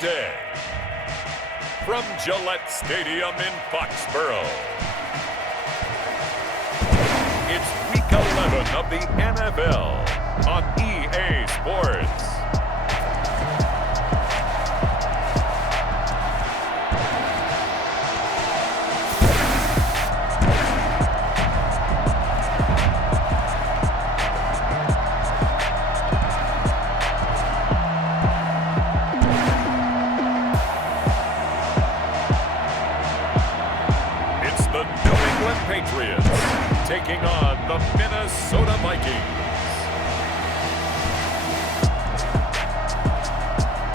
day. From Gillette Stadium in Foxborough, it's Week 11 of the NFL on EA Sports. Patriots taking on the Minnesota Vikings.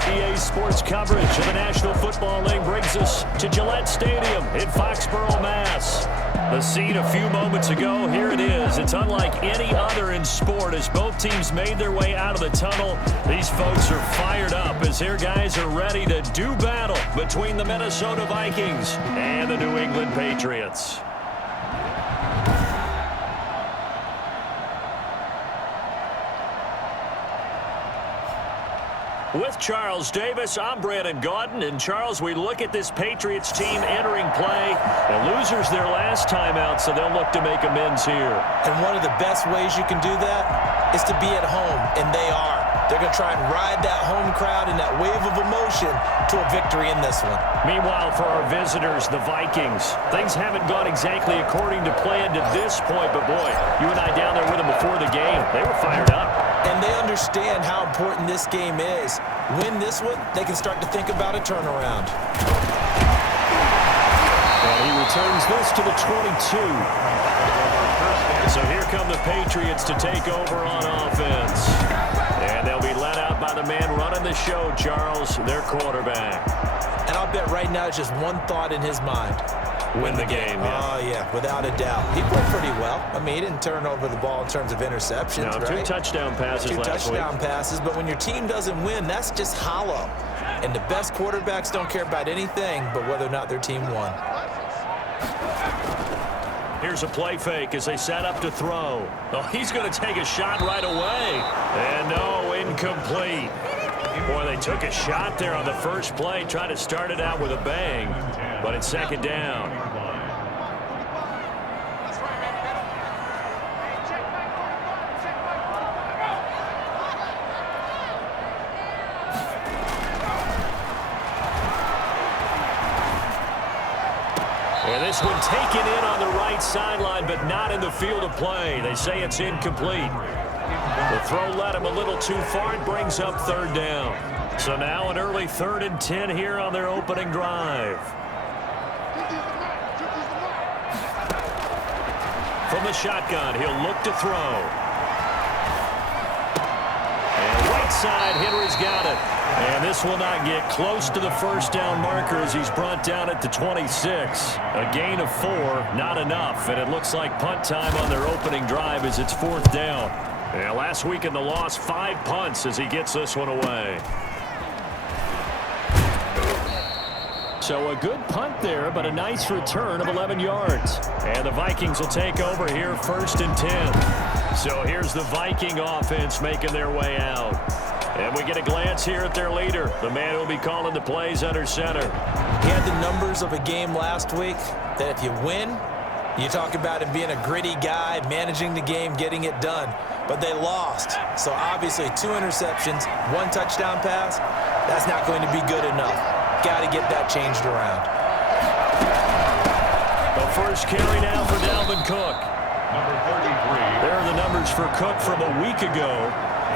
EA Sports coverage of the National Football League brings us to Gillette Stadium in Foxborough, Mass. The scene a few moments ago, here it is. It's unlike any other in sport as both teams made their way out of the tunnel. These folks are fired up as their guys are ready to do battle between the Minnesota Vikings and the New England Patriots. With Charles Davis, I'm Brandon Gaudin. And Charles, we look at this Patriots team entering play. The losers their last time out, so they'll look to make amends here. And one of the best ways you can do that is to be at home, and they are. They're going to try and ride that home crowd and that wave of emotion to a victory in this one. Meanwhile, for our visitors, the Vikings, things haven't gone exactly according to plan to this point, but boy, you and I down there with them before the game, they were fired up. And they understand how important this game is. Win this one, they can start to think about a turnaround. And he returns this to the 22. So here come the Patriots to take over on offense. And they'll be led out by the man running the show, Charles, their quarterback. And I'll bet right now it's just one thought in his mind. Win the game, yeah. Oh, yeah, without a doubt. He played pretty well. I mean, he didn't turn over the ball in terms of interceptions, no, right? Two touchdown passes last week. 2 touchdown passes, but when your team doesn't win, that's just hollow. And the best quarterbacks don't care about anything but whether or not their team won. Here's a play fake as they set up to throw. Oh, he's going to take a shot right away. And no, incomplete. Boy, they took a shot there on the first play, trying to start it out with a bang, but it's second down. And this one taken in on the right sideline, but not in the field of play. They say it's incomplete. The throw led him a little too far. It brings up third down. So now an early 3rd and 10 here on their opening drive. From the shotgun, he'll look to throw. And right side, Henry's got it. And this will not get close to the first down marker as he's brought down at the 26. A gain of 4, not enough. And it looks like punt time on their opening drive as it's 4th down. Yeah, last week in the loss, 5 punts as he gets this one away. So a good punt there, but a nice return of 11 yards. And the Vikings will take over here 1st and 10. So here's the Viking offense making their way out. And we get a glance here at their leader, the man who will be calling the plays under center. He had the numbers of a game last week that if you win, you talk about him being a gritty guy, managing the game, getting it done. But they lost. So obviously 2 interceptions, 1 touchdown pass, that's not going to be good enough. Got to get that changed around. The first carry now for Dalvin Cook. Number 33. There are the numbers for Cook from a week ago.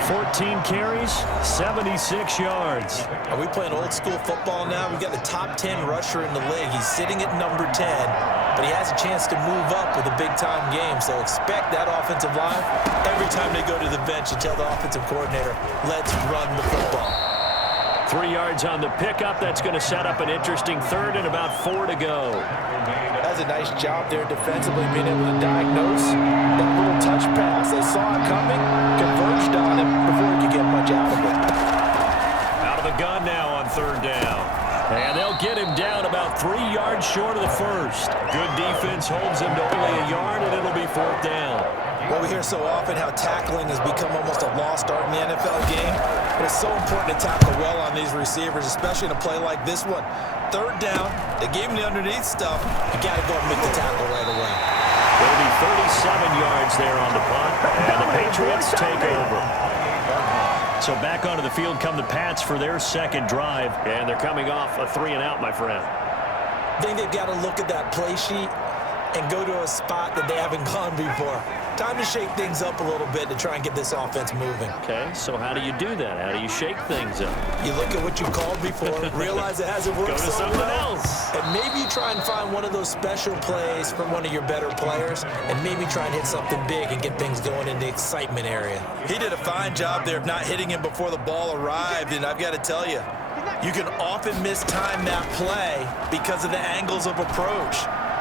14 carries, 76 yards. Are we playing old school football now? We've got the top 10 rusher in the league. He's sitting at number 10, but he has a chance to move up with a big-time game. So expect that offensive line. Every time they go to the bench, you tell the offensive coordinator, let's run the football. 3 yards on the pickup. That's going to set up an interesting 3rd and about 4 to go. That's a nice job there defensively, being able to diagnose that little touch pass. They saw it coming, converged on it before he could get much out of it. Out of the gun now on 3rd down. And they'll get him down about 3 yards short of the first. Good defense holds him to only a yard, and it'll be 4th down. Well, we hear so often how tackling has become almost a lost art in the NFL game. But it's so important to tackle well on these receivers, especially in a play like this one. Third down, they gave him the underneath stuff. You got to go and make the tackle right away. There'll be 37 yards there on the punt, and the Patriots take over. So back onto the field come the Pats for their second drive, and they're coming off a 3-and-out, my friend. I think they've got to look at that play sheet and go to a spot that they haven't gone before. Time to shake things up a little bit to try and get this offense moving. Okay, so how do you do that? How do you shake things up? You look at what you called before, realize it hasn't worked Go to so something well, else. and maybe you try and find one of those special plays from one of your better players, and maybe try and hit something big and get things going in the excitement area. He did a fine job there of not hitting him before the ball arrived, and I've got to tell you, you can often mistime that play because of the angles of approach.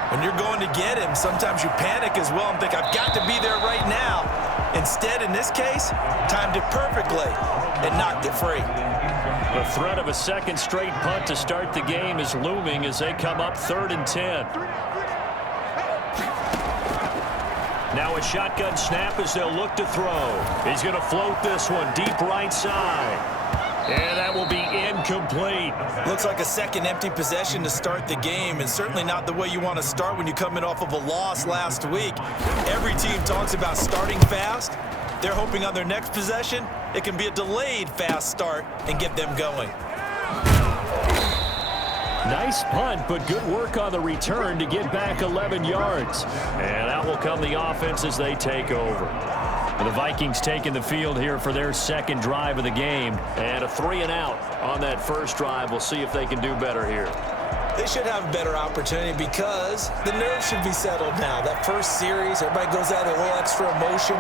When you're going to get him, sometimes you panic as well and think, I've got to be there right now. Instead, in this case, timed it perfectly and knocked it free. The threat of a second straight punt to start the game is looming as they come up 3rd and 10. Now a shotgun snap as they'll look to throw. He's going to float this one deep right side. And that will be incomplete. Looks like a second empty possession to start the game, and certainly not the way you want to start when you're coming off of a loss last week. Every team talks about starting fast. They're hoping on their next possession, it can be a delayed fast start and get them going. Nice punt, but good work on the return to get back 11 yards. And out will come the offense as they take over. The Vikings taking the field here for their second drive of the game. And a 3-and-out on that first drive. We'll see if they can do better here. They should have a better opportunity because the nerves should be settled now. That first series, everybody goes out with a little extra emotion.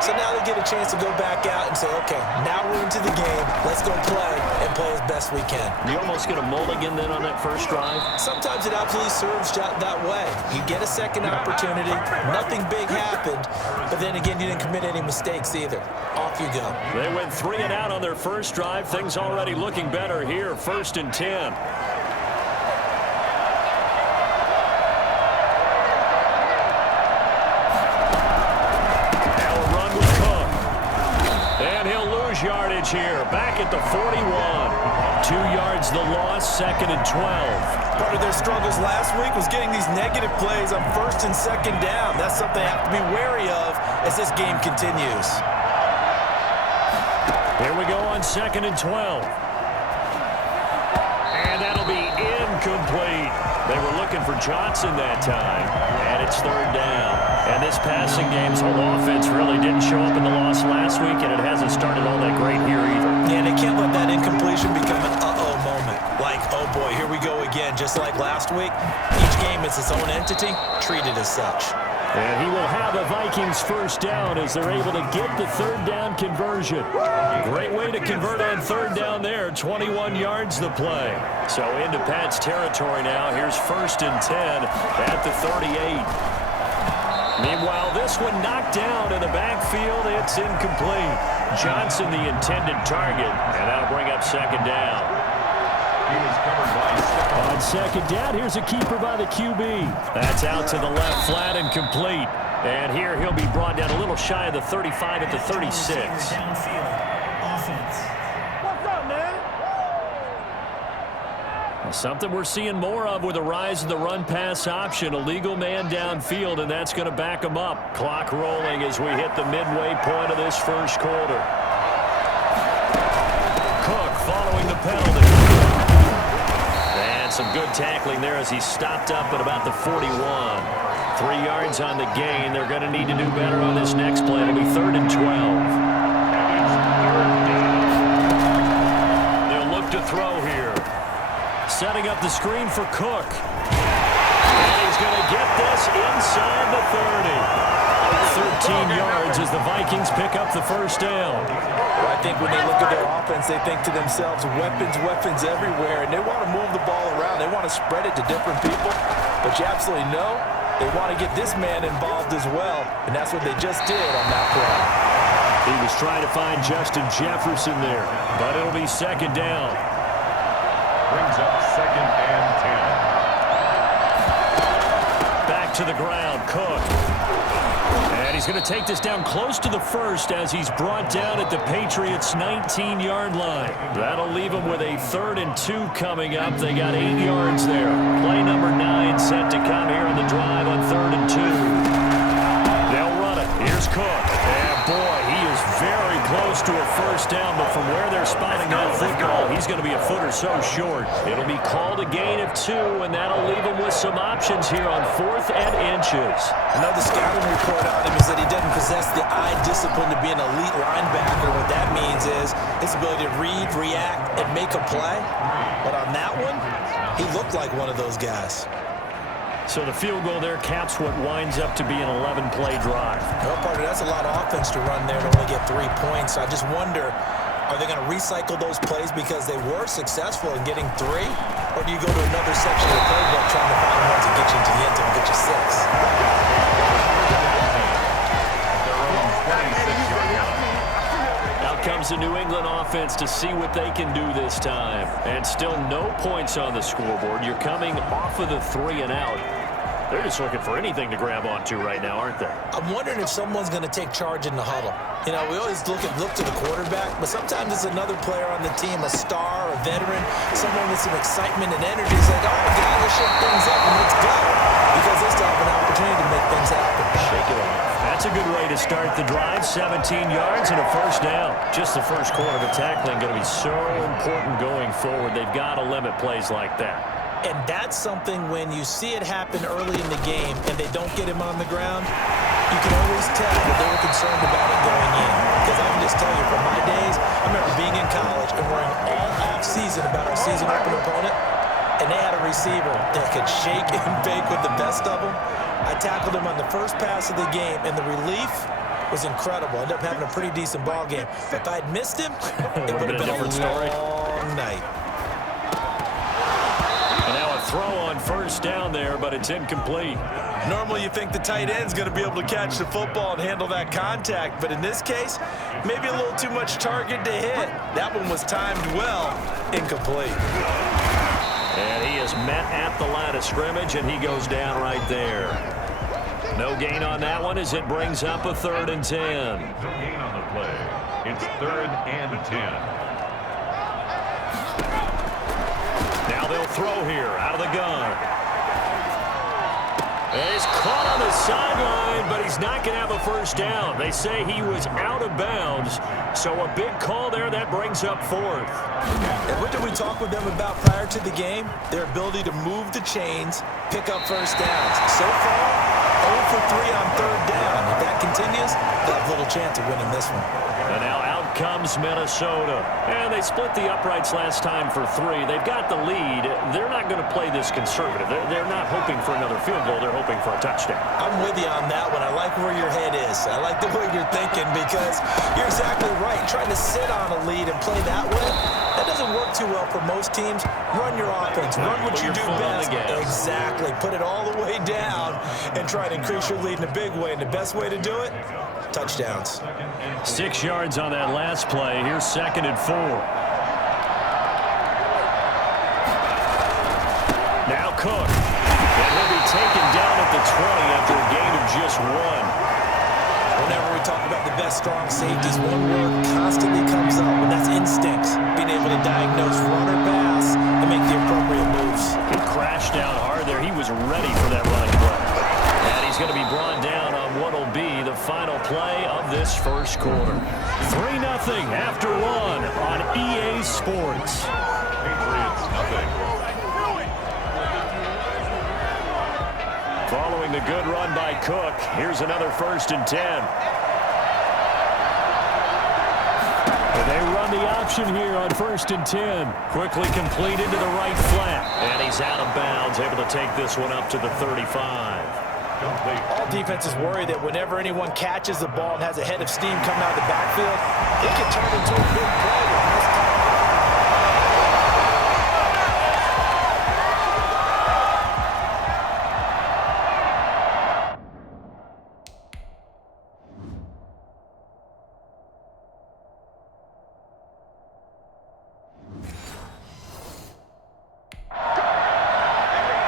So now they get a chance to go back out and say, okay, now we're into the game. Let's go play and play as best we can. You almost get a mulligan then on that first drive? Sometimes it absolutely serves that way. You get a second opportunity. Nothing big happened. But then again, you didn't commit any mistakes either. Off you go. They went 3-and-out on their first drive. Things already looking better here. 1st and 10. Yardage here, back at the 41. 2 yards the loss, 2nd and 12. Part of their struggles last week was getting these negative plays on 1st and 2nd down. That's something they have to be wary of as this game continues. Here we go on 2nd and 12. And that'll be incomplete. They were looking for Johnson that time, and it's 3rd down. And this passing game's whole offense really didn't show up in the loss last week, and it hasn't started all that great here either. Yeah, they can't let that incompletion become an uh-oh moment. Like, oh boy, here we go again, just like last week. Each game is its own entity, treated as such. And he will have a Vikings first down as they're able to get the 3rd down conversion. Great way to convert on 3rd down there. 21 yards the play. So into Pat's territory now. Here's 1st and 10 at the 38. Meanwhile, this one knocked down in the backfield. It's incomplete. Johnson the intended target, and that'll bring up 2nd down. He was covered by On 2nd down, here's a keeper by the QB. That's out to the left, flat and complete. And here he'll be brought down a little shy of the 35 at the 36. Downfield. Offense. Something we're seeing more of with the rise of the run-pass option. A legal man downfield, and that's going to back him up. Clock rolling as we hit the midway point of this first quarter. Cook following the penalty. And some good tackling there as he stopped up at about the 41. 3 yards on the gain. They're going to need to do better on this next play. It'll be 3rd and 12. They'll look to throw here. Setting up the screen for Cook. And he's going to get this inside the 30. 13 yards as the Vikings pick up the first down. Well, I think when they look at their offense, they think to themselves, weapons everywhere, and they want to move the ball around. They want to spread it to different people, but you absolutely know they want to get this man involved as well, and that's what they just did on that play. He was trying to find Justin Jefferson there, but it'll be 2nd down. brings up 2nd and 10. Back to the ground, Cook. And he's He's going to take this down close to the first as he's brought down at the Patriots' 19-yard line. That'll leave him with a 3rd and 2 coming up. They got 8 yards there. Play number 9 set to come here on the drive on 3rd and 2. They'll run it. Here's Cook. And boy, he is very close to a first down, but from where they're spotting that football, he's going to be a foot or so short. It'll be called a gain of 2, and that'll leave him with some options here on 4th and inches. Another scouting report on him is that he doesn't possess the eye discipline to be an elite linebacker. What that means is his ability to read, react, and make a play. But on that one, he looked like one of those guys. So the field goal there caps what winds up to be an 11-play drive. Well, partner, that's a lot of offense to run there to only get 3 points. So I just wonder, are they going to recycle those plays because they were successful in getting 3? Or do you go to another section of the playbook trying to find ones that get you into the end zone and get you 6? Out comes the New England offense to see what they can do this time. And still no points on the scoreboard. You're coming off of the 3 and out. They're just looking for anything to grab onto right now, aren't they? I'm wondering if someone's going to take charge in the huddle. You know, we always look to the quarterback, but sometimes it's another player on the team, a star, a veteran, someone with some excitement and energy. It's like, oh, guys, let's shake things up and let's go. Because they still have an opportunity to make things happen. Shake it off. That's a good way to start the drive. 17 yards and a first down. Just the first quarter of a tackling going to be so important going forward. They've got to limit plays like that. And that's something when you see it happen early in the game and they don't get him on the ground, you can always tell that they were concerned about it going in. Because I can just tell you, from my days, I remember being in college and worrying all off-season about our season opener opponent, and they had a receiver that could shake and bake with the best of them. I tackled him on the first pass of the game, and the relief was incredible. I ended up having a pretty decent ball game. But if I had missed him, it would have been a long night. Throw on first down there, but it's incomplete. Normally you think the tight end's going to be able to catch the football and handle that contact, but in this case, maybe a little too much target to hit. That one was timed well, incomplete. And he is met at the line of scrimmage, and he goes down right there. No gain on that one as it brings up a 3rd and 10. No gain on the play. It's 3rd and 10. Now they'll throw here out of the gun. And he's caught on the sideline, but he's not going to have a first down. They say he was out of bounds, so a big call there that brings up 4th. And what did we talk with them about prior to the game? Their ability to move the chains, pick up first downs. So far, 0 for 3 on 3rd down. If that continues, they'll have little chance of winning this one. And now out comes Minnesota. And they split the uprights last time for 3. They've got the lead. They're not going to play this conservative. They're not hoping for another field goal. They're hoping for a touchdown. I'm with you on that one. I like where your head is. I like the way you're thinking because you're exactly right. Trying to sit on a lead and play that way, that doesn't work too well for most teams. Run your offense. Run what you do best. Exactly. Put it all the way down and try to increase your lead in a big way. And the best way to do it, touchdowns. 6 yards on that last play. Here's 2nd and 4. Now Cook. And he'll be taken down at the 20 after a gain of just 1. Whenever we talk about the best strong safeties, one word constantly comes up, and that's instincts. Being able to diagnose run or pass and make the appropriate moves. He crashed down hard there. He was ready for that running play. And he's going to be brought down on what will be the final play of this first quarter. 3-0 after 1 on EA Sports. Patriots, nothing. Following the good run by Cook, here's another 1st and 10. And they run the option here on 1st and 10. Quickly completed to the right flat. And he's out of bounds, able to take this one up to the 35. All defenses worry that whenever anyone catches the ball and has a head of steam coming out of the backfield, it can turn into a big play.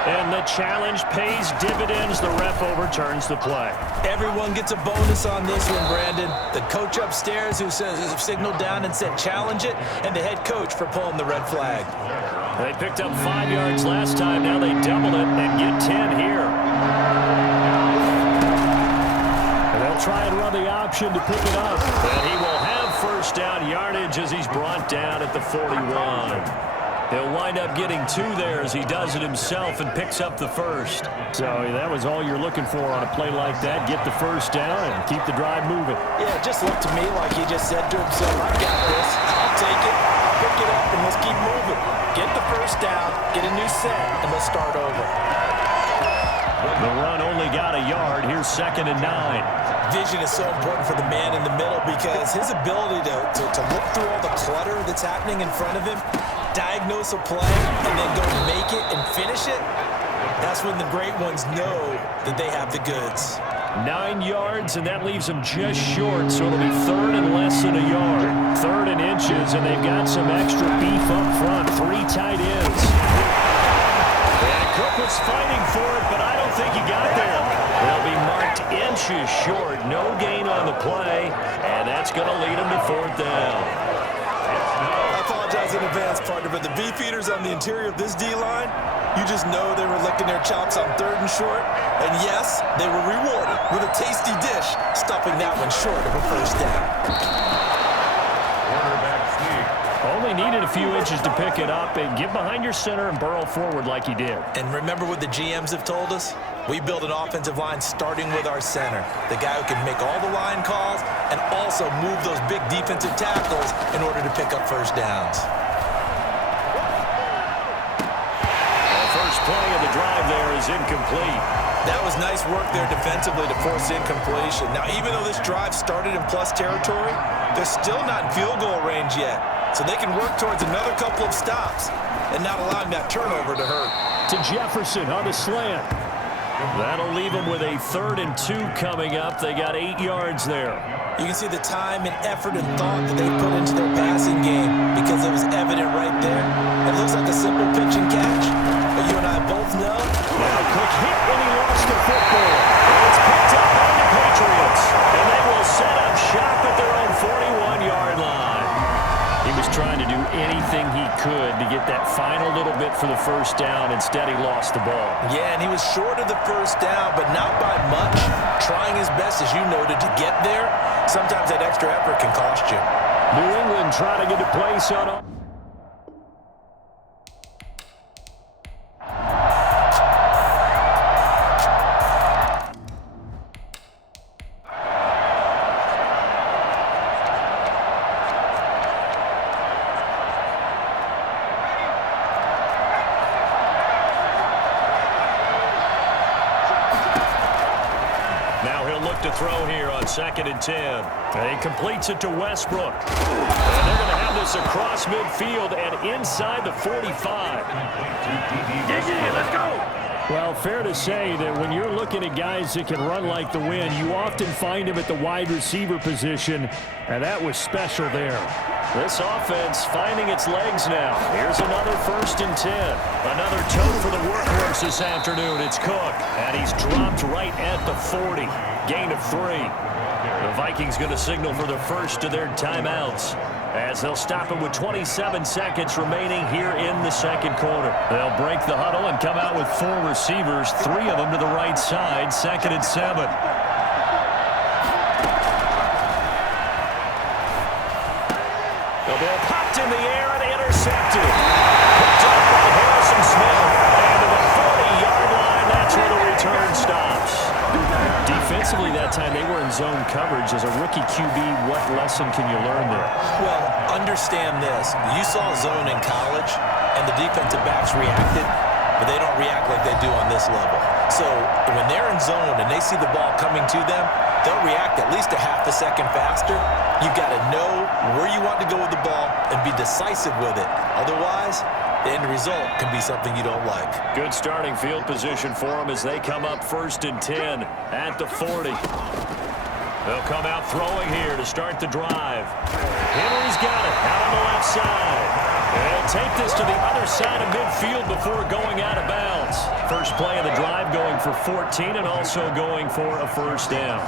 And the challenge pays dividends. The ref overturns the play. Everyone gets a bonus on this one, Brandon. The coach upstairs who says signaled down and said challenge it, and the head coach for pulling the red flag. They picked up 5 yards last time. Now they double it and get 10 here. And they'll try and run the option to pick it up. And he will have first down yardage as he's brought down at the 41. He'll wind up getting 2 there as he does it himself and picks up the first. So that was all you're looking for on a play like that. Get the first down and keep the drive moving. Yeah, it just looked to me like he just said to himself, I got this. I'll take it. I'll pick it up, and let's keep moving. Get the first down, get a new set, and let's start over. The run only got a yard. Here's 2nd and 9. Vision is so important for the man in the middle because his ability to look through all the clutter that's happening in front of him, diagnose a play, and then go make it and finish it, that's when the great ones know that they have the goods. 9 yards, and that leaves them just short, so it'll be 3rd and less than a yard. 3rd and inches, and they've got some extra beef up front. 3 tight ends. And Cook was fighting for it, but I don't think he got there. They'll be marked inches short. No gain on the play, and that's going to lead them to 4th down. I apologize in advance, partner, but the beef eaters on the interior of this D-line, you just know they were licking their chops on 3rd and short. And yes, they were rewarded with a tasty dish, stuffing that one short of a first down. Only needed a few inches to pick it up and get behind your center and burrow forward like he did. And remember what the GMs have told us? We build an offensive line starting with our center, the guy who can make all the line calls and also move those big defensive tackles in order to pick up first downs. The first play of the drive there is incomplete. That was nice work there defensively to force incompletion. Now, even though this drive started in plus territory, they're still not in field goal range yet. So they can work towards another couple of stops and not allowing that turnover to hurt. To Jefferson on the slant. That'll leave them with a 3rd and 2 coming up. They got 8 yards there. You can see the time and effort and thought that they put into their passing game because it was evident right there. It looks like a simple pitch and catch, but you and I both know. Now Cook hit when he lost the football. And it's picked up by the Patriots. And they will set up shop at their own 41-yard line. He was trying to do anything he could to get that final little bit for the first down. Instead, he lost the ball. Yeah, and he was short of the first down, but not by much. Trying his best, as you noted, to get there. Sometimes that extra effort can cost you. New England trying to get a place on. To throw here on 2nd and 10. And he completes it to Westbrook. And they're going to have this across midfield and inside the 45. Let's go. Well, fair to say that when you're looking at guys that can run like the wind, you often find them at the wide receiver position, and that was special there. This offense finding its legs now. Here's another 1st and 10. Another toe for the workhorse this afternoon. It's Cook, and he's dropped right at the 40. Gain of 3. The Vikings going to signal for the first of their timeouts as they'll stop him with 27 seconds remaining here in the 2nd quarter. They'll break the huddle and come out with 4 receivers, 3 of them to the right side, 2nd and 7. The ball popped in the air and intercepted. Picked up by Harrison Smith. And to the 40-yard line, that's where the return stops. Defensively that time, they were in zone coverage. As a rookie QB, what lesson can you learn there? Well, understand this. You saw zone in college, and the defensive backs reacted, but they don't react like they do on this level. So when they're in zone and they see the ball coming to them, they'll react at least a half a second faster. You've got to know where you want to go with the ball and be decisive with it. Otherwise, the end result can be something you don't like. Good starting field position for them as they come up 1st and 10 at the 40. They'll come out throwing here to start the drive. Henry's got it out on the left side. They'll take this to the other side of midfield before going out of bounds. First play of the drive going for 14 and also going for a first down.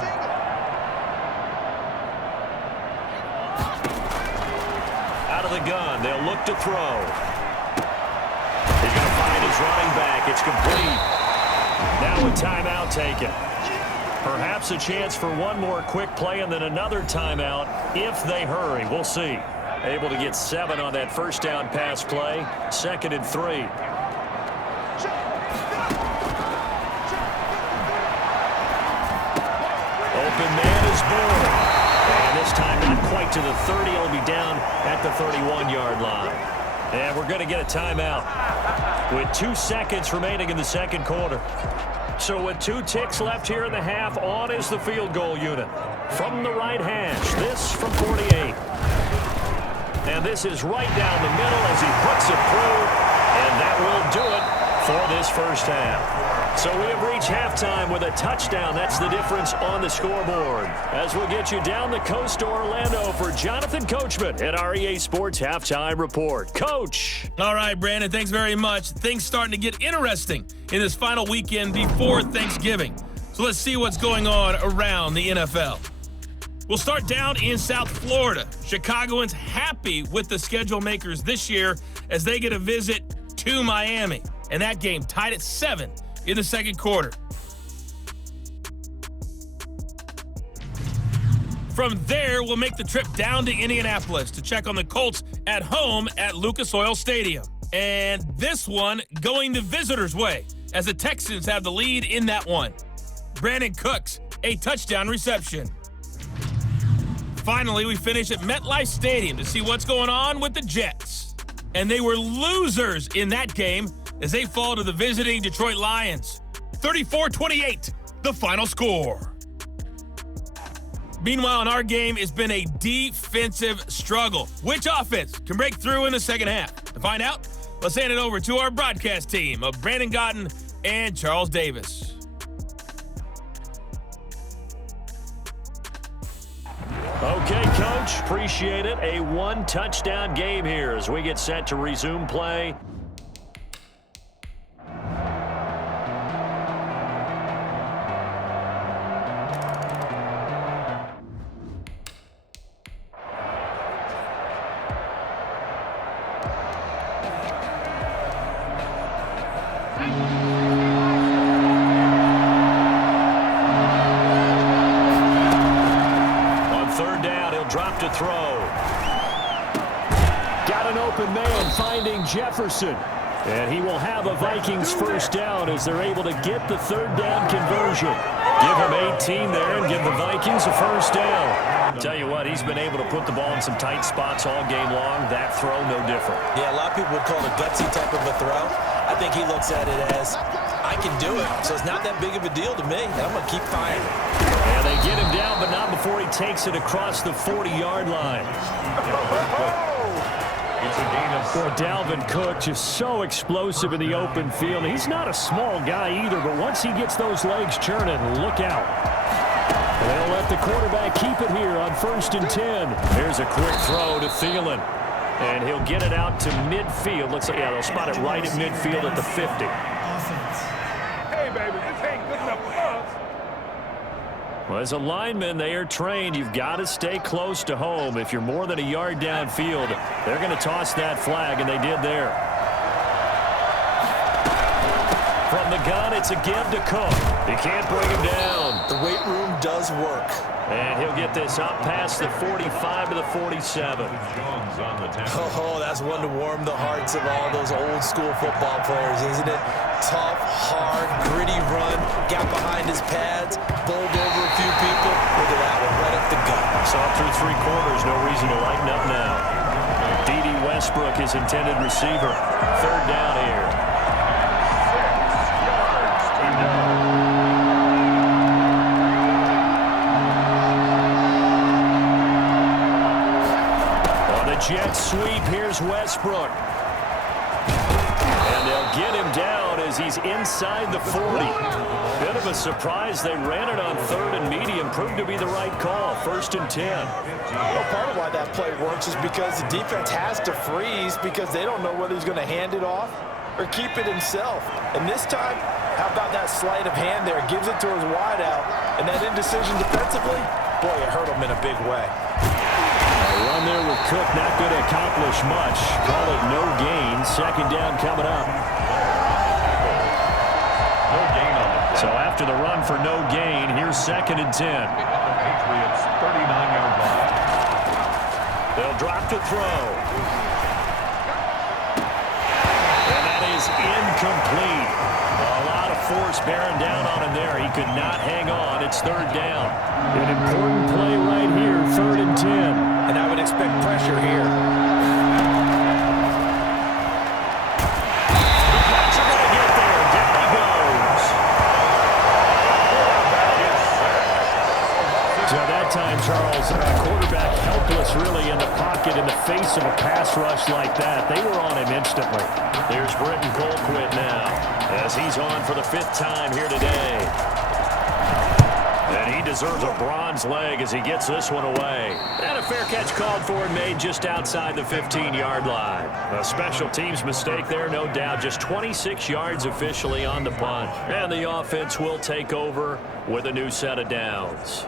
Out of the gun, they'll look to throw. He's going to find his running back. It's complete. Now a timeout taken. Perhaps a chance for one more quick play and then another timeout if they hurry. We'll see. Able to get 7 on that first down pass play. 2nd and 3. Open man is born. And this time not quite to the 30. It'll be down at the 31-yard line. And we're going to get a timeout with 2 seconds remaining in the second quarter. So with 2 ticks left here in the half, on is the field goal unit. From the right hash, this from 48. And this is right down the middle as he puts it through. And that will do it for this first half. So we have reached halftime with a touchdown. That's the difference on the scoreboard. As we'll get you down the coast to Orlando for Jonathan Coachman at our EA Sports Halftime Report. Coach. All right, Brandon, thanks very much. Things starting to get interesting in this final weekend before Thanksgiving. So let's see what's going on around the NFL. We'll start down in South Florida. Chicagoans happy with the schedule makers this year as they get a visit to Miami. And that game tied at 7 in the second quarter. From there, we'll make the trip down to Indianapolis to check on the Colts at home at Lucas Oil Stadium. And this one going the visitors' way as the Texans have the lead in that one. Brandon Cooks, a touchdown reception. Finally, we finish at MetLife Stadium to see what's going on with the Jets. And they were losers in that game as they fall to the visiting Detroit Lions. 34-28, the final score. Meanwhile, in our game, it's been a defensive struggle. Which offense can break through in the second half? To find out, let's hand it over to our broadcast team of Brandon Gotten and Charles Davis. Okay, Coach, appreciate it. A 1-touchdown game here as we get set to resume play. Jefferson, and he will have a Vikings first down as they're able to get the third down conversion. Give him 18 there and give the Vikings a first down. Tell you what, he's been able to put the ball in some tight spots all game long. That throw, no different. Yeah, a lot of people would call it a gutsy type of a throw. I think he looks at it as, I can do it, so it's not that big of a deal to me, and I'm going to keep firing. And they get him down, but not before he takes it across the 40-yard line. Well, Dalvin Cook just so explosive in the open field. He's not a small guy either, but once he gets those legs churning, look out. They'll let the quarterback keep it here on 1st and 10. Here's a quick throw to Thielen, and he'll get it out to midfield. Looks like, yeah, they'll spot it right at midfield at the 50. Hey, baby, this ain't good enough for us. Well, as a lineman, they are trained. You've got to stay close to home. If you're more than a yard downfield, they're going to toss that flag, and they did there. From the gun, it's a give to Cook. He can't bring him down. The weight room does work. And he'll get this up past the 45 to the 47. Oh, that's one to warm the hearts of all those old school football players, isn't it? Tough, hard, gritty run, got behind his pads, bowled over a few people. Look at that one, right up the gut. Saw through 3 quarters, no reason to lighten up now. D.D. Westbrook, his intended receiver. Third down here. Jet sweep, here's Westbrook. And they'll get him down as he's inside the 40. Bit of a surprise. They ran it on 3rd and medium. Proved to be the right call. 1st and 10. Well, part of why that play works is because the defense has to freeze because they don't know whether he's going to hand it off or keep it himself. And this time, how about that sleight of hand there? Gives it to his wideout. And that indecision defensively, boy, it hurt him in a big way. A run there with Cook, not going to accomplish much. Call it no gain. 2nd down coming up. No gain on it. So after the run for no gain, here's 2nd and 10. Patriots 39-yard line. They'll drop to throw. And that is incomplete. A lot of force bearing down on him there. He could not hang on. It's 3rd down. An important play right here, 3rd and 10. And I would expect pressure here. Time, Charles, quarterback helpless really in the pocket in the face of a pass rush like that. They were on him instantly. There's Britton Colquitt now as he's on for the 5th time here today. And he deserves a bronze leg as he gets this one away. And a fair catch called for and made just outside the 15-yard line. A special teams mistake there, no doubt. Just 26 yards officially on the punt. And the offense will take over with a new set of downs.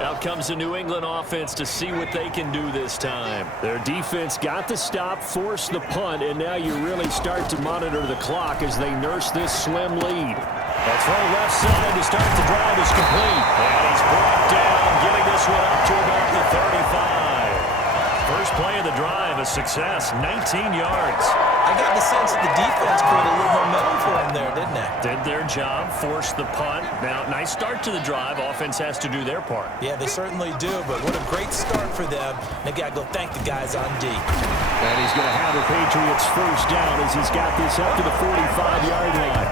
Out comes the New England offense to see what they can do this time. Their defense got the stop, forced the punt, and now you really start to monitor the clock as they nurse this slim lead. A throw left side to start the drive is complete. And he's brought down, getting this one up to about the 35. First play of the drive, a success, 19 yards. I got the sense that the defense created a little momentum for him there, didn't they? Did their job, forced the punt. Now, nice start to the drive. Offense has to do their part. Yeah, they certainly do, but what a great start for them. They got to go thank the guys on D. And he's going to have the Patriots 1st down as he's got this up to the 45-yard line.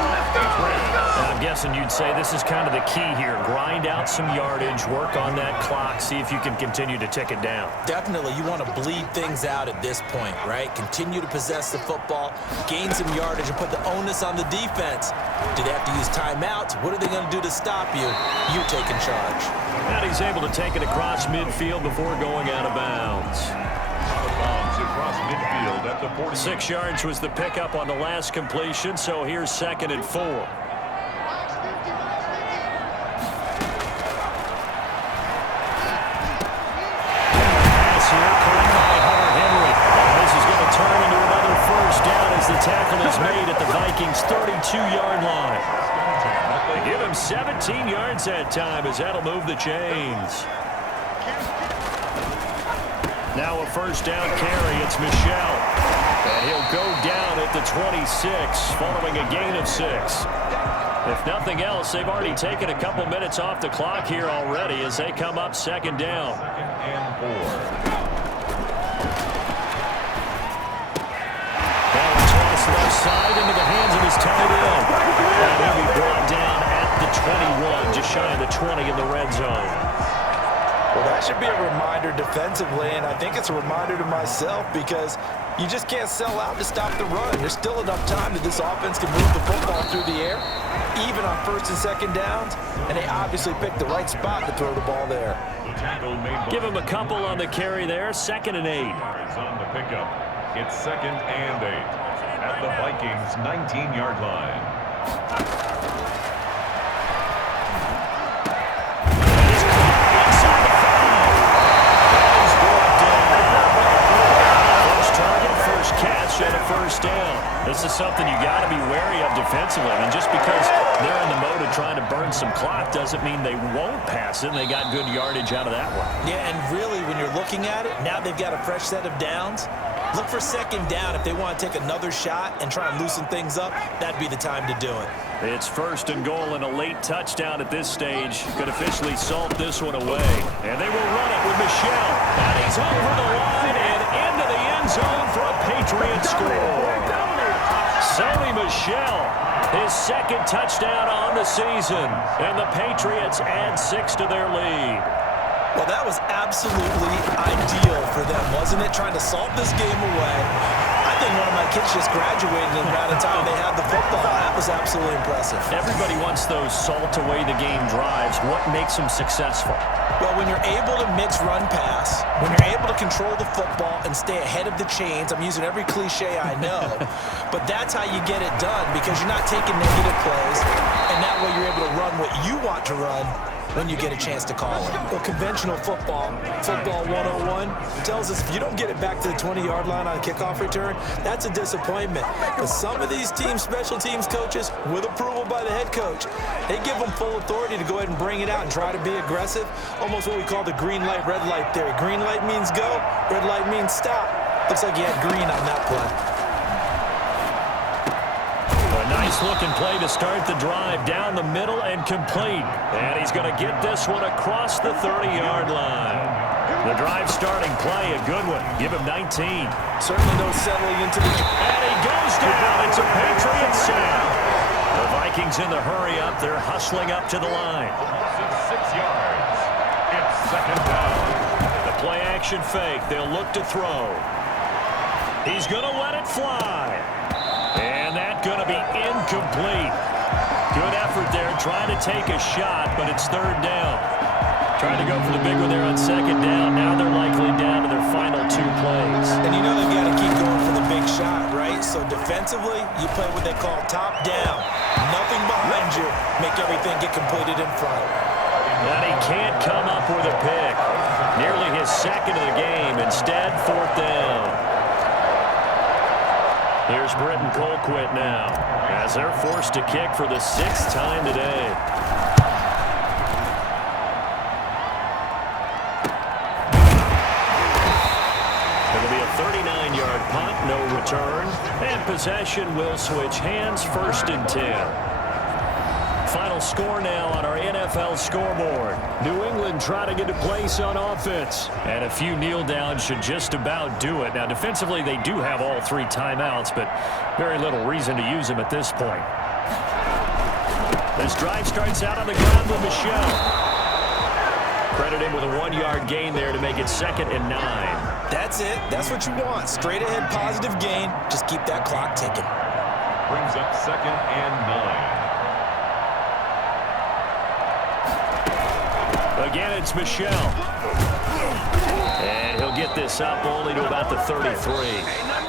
And I'm guessing you'd say this is kind of the key here. Grind out some yardage, work on that clock, see if you can continue to tick it down. Definitely, you want to bleed things out at this point, right? Continue to possess the football, gain some yardage, and put the onus on the defense. Do they have to use timeouts? What are they going to do to stop you? You taking charge. And he's able to take it across midfield before going out of bounds. Across midfield at the 40. 6 yards was the pickup on the last completion, so here's 2nd and 4. Pass here, caught by Hunter Henry. This is going to turn into another 1st down as the tackle is made at the Vikings' 32-yard line. They give him 17 yards that time as that'll move the chains. Now a 1st down carry. It's Michel. And he'll go down at the 26 following a gain of 6. If nothing else, they've already taken a couple minutes off the clock here already as they come up 2nd down. 2nd and 4. Now a toss left side into the hands of his tight end. And he'll be brought down at the 21, just shy of the 20 in the red zone. Well, that should be a reminder defensively, and I think it's a reminder to myself because you just can't sell out to stop the run. There's still enough time that this offense can move the football through the air, even on 1st and 2nd downs, and they obviously picked the right spot to throw the ball there. Give him a couple on the carry there, 2nd and 8. On the pickup, it's 2nd and 8 at the Vikings' 19-yard line. And a 1st down. This is something you got to be wary of defensively. I mean, just because they're in the mode of trying to burn some clock doesn't mean they won't pass it. And they got good yardage out of that one. Yeah, and really, when you're looking at it, now they've got a fresh set of downs. Look for 2nd down. If they want to take another shot and try and loosen things up, that'd be the time to do it. It's 1st and goal and a late touchdown at this stage. Could officially salt this one away. And they will run it with Michel. And he's over the line and into the end zone for a Patriots score. Sony Michel, his 2nd touchdown on the season. And the Patriots add 6 to their lead. Well, that was absolutely ideal for them, wasn't it? Trying to salt this game away. I thing, one of my kids just graduated in the amount of time they had the football. That was absolutely impressive. Everybody wants those salt-away-the-game drives. What makes them successful? Well, when you're able to mix run-pass, when you're able to control the football and stay ahead of the chains, I'm using every cliche I know, but that's how you get it done because you're not taking negative plays, and that way you're able to run what you want to run when you get a chance to call it. Well, conventional football 101, tells us if you don't get it back to the 20-yard line on a kickoff return, that's a disappointment. But some of these teams, special teams coaches, with approval by the head coach, they give them full authority to go ahead and bring it out and try to be aggressive, almost what we call the green light, red light theory. Green light means go, red light means stop. Looks like you had green on that play. Nice-looking play to start the drive down the middle and complete. And he's going to get this one across the 30-yard line. The drive starting play, a good one. Give him 19. Certainly no settling into the... And he goes down. It's a Patriot sack. The Vikings in the hurry-up. They're hustling up to the line. 6 yards. It's second down. The play-action fake. They'll look to throw. He's going to let it fly. And that's going to be incomplete. Good effort there, trying to take a shot, but it's third down. Trying to go for the big one there on second down. Now they're likely down to their final 2 plays. And you know they've got to keep going for the big shot, right? So defensively, you play what they call top down. Nothing behind you. Make everything get completed in front. And he can't come up with a pick. Nearly his second of the game. Instead, fourth down. Here's Britton Colquitt now, as they're forced to kick for the 6th time today. It'll be a 39-yard punt, no return, and possession will switch hands, 1st and 10. Final score now on our NFL scoreboard. New England trying to get a place on offense. And a few kneel downs should just about do it. Now, defensively, they do have all 3 timeouts, but very little reason to use them at this point. This drive starts out on the ground with Michel. Credit him with a 1-yard gain there to make it 2nd and 9. That's it. That's what you want. Straight ahead positive gain. Just keep that clock ticking. Brings up 2nd and 9. Again, it's Michel. And he'll get this up only to about the 33.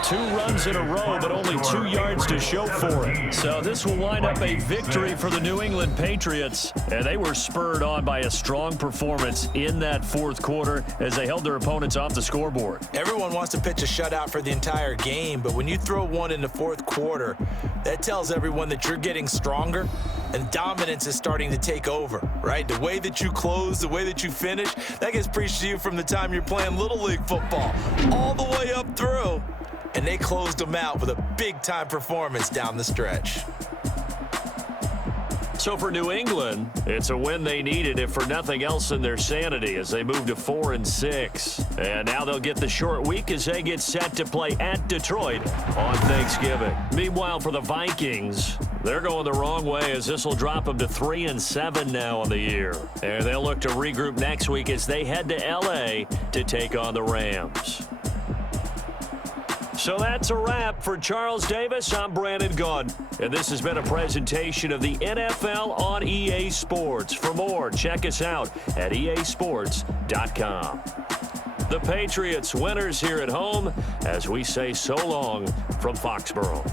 2 runs in a row, but only 2 yards to show for it. So this will wind up a victory for the New England Patriots. And they were spurred on by a strong performance in that 4th quarter as they held their opponents off the scoreboard. Everyone wants to pitch a shutout for the entire game, but when you throw one in the 4th quarter, that tells everyone that you're getting stronger and dominance is starting to take over, right? The way that you close, the way that you finish, that gets preached to you from the time you're playing Little League football all the way up through. And they closed them out with a big-time performance down the stretch. So for New England, it's a win they needed, if for nothing else in their sanity, as they move to 4-6. And now they'll get the short week as they get set to play at Detroit on Thanksgiving. Meanwhile, for the Vikings, they're going the wrong way as this will drop them to 3-7 now on the year. And they'll look to regroup next week as they head to L.A. to take on the Rams. So that's a wrap. For Charles Davis, I'm Brandon Gaudin. And this has been a presentation of the NFL on EA Sports. For more, check us out at easports.com. The Patriots winners here at home as we say so long from Foxborough.